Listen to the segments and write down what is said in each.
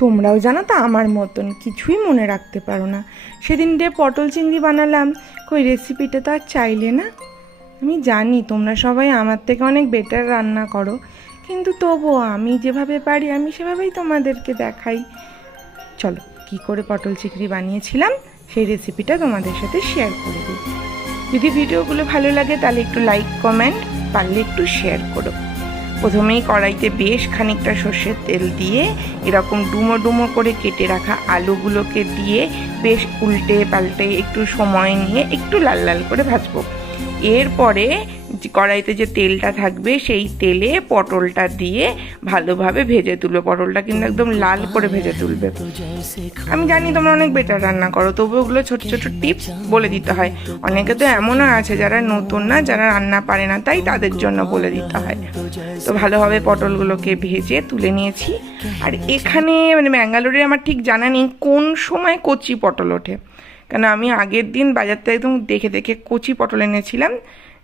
তোমরাও জানো তো আমার মতন কিছুই মনে রাখতে পারো না। সেদিন পটল চিংড়ি বানালাম, কই রেসিপিটা তো আর চাইলে না। আমি জানি তোমরা সবাই আমার থেকে অনেক বেটার রান্না করো, কিন্তু তবুও আমি যেভাবে পারি আমি সেভাবেই তোমাদেরকে দেখাই। চলো কি করে পটল চিংড়ি বানিয়েছিলাম সেই রেসিপিটা তোমাদের সাথে শেয়ার করে দিই। যদি ভিডিওগুলো ভালো লাগে তাহলে একটু লাইক কমেন্ট, পারলে একটু শেয়ার করো। প্রথমেই কড়াইতে বেশ খানিকটা সর্ষের তেল দিয়ে এরকম ডুমো ডুমো করে কেটে রাখা আলুগুলোকে দিয়ে বেশ উল্টে পাল্টে একটু সময় নিয়ে একটু লাল লাল করে ভাজবো। এরপরে কড়াইতে যে তেলটা থাকবে সেই তেলে পটলটা দিয়ে ভালোভাবে ভেজে তুলবে। পটলটা কিন্তু একদম লাল করে ভেজে তুলবে। আমি জানি তোমরা অনেক বেটার রান্না করো, তবু ওগুলো ছোট ছোট টিপস বলে দিতে হয়। অনেকে তো এমনও আছে যারা নতুন না, যারা রান্না পারে না, তাই তাদের জন্য বলে দিতে হয়। তো ভালোভাবে পটলগুলোকে ভেজে তুলে নিয়েছি। আর এখানে মানে ব্যাঙ্গালোরে আমার ঠিক জানা নেই কোন সময় কচি পটল ওঠে, কেন আমি আগের দিন বাজার থেকে একদম দেখে দেখে কচি পটল এনেছিলাম।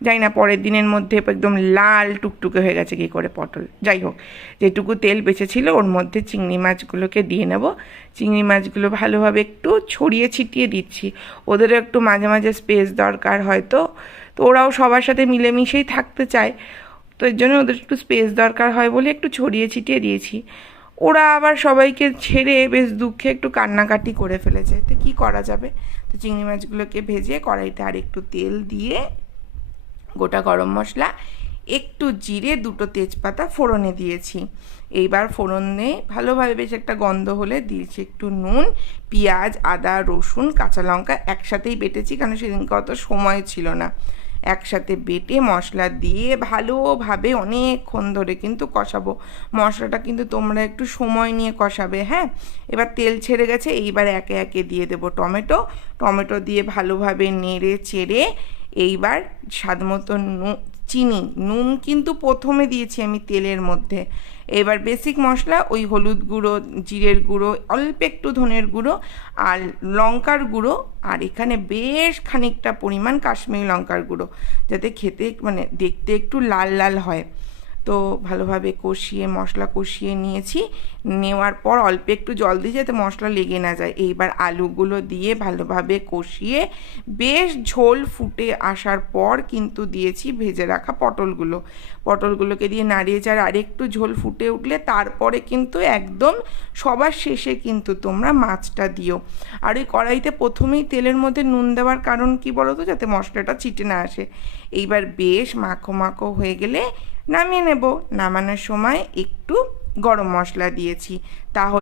যাই না পরের দিনের মধ্যে একদম লাল টুকটুকে হয়ে গেছে কী করে পটল। যাই হোক, যেটুকু তেল বেঁচেছিল ওর মধ্যে চিংড়ি মাছগুলোকে দিয়ে নেব। চিংড়ি মাছগুলো ভালোভাবে একটু ছড়িয়ে ছিটিয়ে দিচ্ছি, ওদেরও একটু মাঝে মাঝে স্পেস দরকার হয়তো, তো ওরাও সবার সাথে মিলেমিশেই থাকতে চায়, তো এর জন্য ওদের একটু স্পেস দরকার হয় বলে একটু ছড়িয়ে ছিটিয়ে দিয়েছি। ওরা আবার সবাইকে ছেড়ে বেশ দুঃখে একটু কান্নাকাটি করে ফেলেছে, তো কী করা যাবে। তো চিংড়ি মাছগুলোকে ভেজে কড়াইতে আর একটু তেল দিয়ে গোটা গরম মশলা, একটু জিরে, দুটো তেজপাতা ফোড়নে দিয়েছি। এইবার ফোড়নে ভালোভাবে বেশ একটা গন্ধ হলে দিয়েছি একটু নুন, পেঁয়াজ, আদা, রসুন, কাঁচা লঙ্কা একসাথেই বেটেছি, কারণ সেদিনকে অত সময় ছিল না। একসাথে বেটে মশলা দিয়ে ভালোভাবে অনেকক্ষণ ধরে কিন্তু কষাবো। মশলাটা কিন্তু তোমরা একটু সময় নিয়ে কষাবে, হ্যাঁ। এবার তেল ছেড়ে গেছে, এইবার একে একে দিয়ে দেবো টমেটো দিয়ে ভালোভাবে নেড়ে চেড়ে এইবার স্বাদ মতো চিনি, নুন কিন্তু প্রথমে দিয়েছি আমি তেলের মধ্যে। এবার বেসিক মশলা ওই হলুদ গুঁড়ো, জিরের গুঁড়ো, অল্প একটু ধনের গুঁড়ো আর লঙ্কার গুঁড়ো, আর এখানে বেশ খানিকটা পরিমাণ কাশ্মীরি লঙ্কার গুঁড়ো, যাতে খেতে মানে দেখতে একটু লাল লাল হয়। তো ভালোভাবে মশলা কষিয়ে নিয়েছি। নেওয়ার পর অল্প একটু জল দিয়ে যাতে মশলা লেগে না যায়। এইবার আলুগুলো দিয়ে ভালোভাবে কষিয়ে বেশ ঝোল ফুটে আসার পর কিন্তু দিয়েছি ভেজে রাখা পটলগুলোকে দিয়ে নাড়িয়ে চাড়িয়ে আরেকটু ঝোল ফুটে উঠলে তারপরে কিন্তু একদম সবার শেষে কিন্তু তোমরা মাছটা দিও। আর ওই কড়াইতে প্রথমেই তেলের মধ্যে নুন দেওয়ার কারণ কি বলো তো, যাতে মশলাটা ছিটে না আসে। এইবার বেশ মাখো মাখো হয়ে গেলে নামিয়ে নেব। নামানোর সময় একটু গরম মশলা দিয়েছি, তাহলে